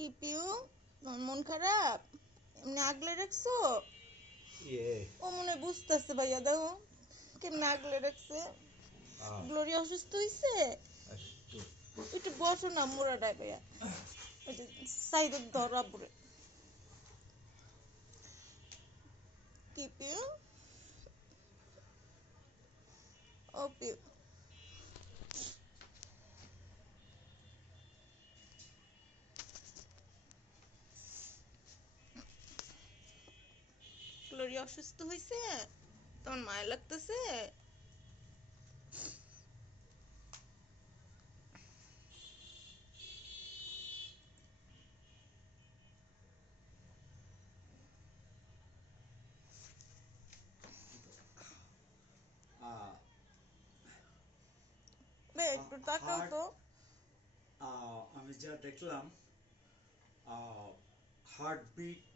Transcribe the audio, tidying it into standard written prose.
কি পিউ, তোমার মন খারাপ? এমনি আগলে রাখছো? ও মনে হয় বুঝতেছে ভাইয়া, দাও কেমনে আগলে রাখছে। গ্লোরি অসুস্থ হইছে, একটু বসো না মোড়াটায় ভাইয়া, সাইডে ধরা পড়ে। কি পিউ, ও পিউ, গ্লোরি অসুস্থ হইছে, তোমার মায়া লাগতেছে? একটু তাকাও তো। আমি যা দেখলাম, হার্টবিট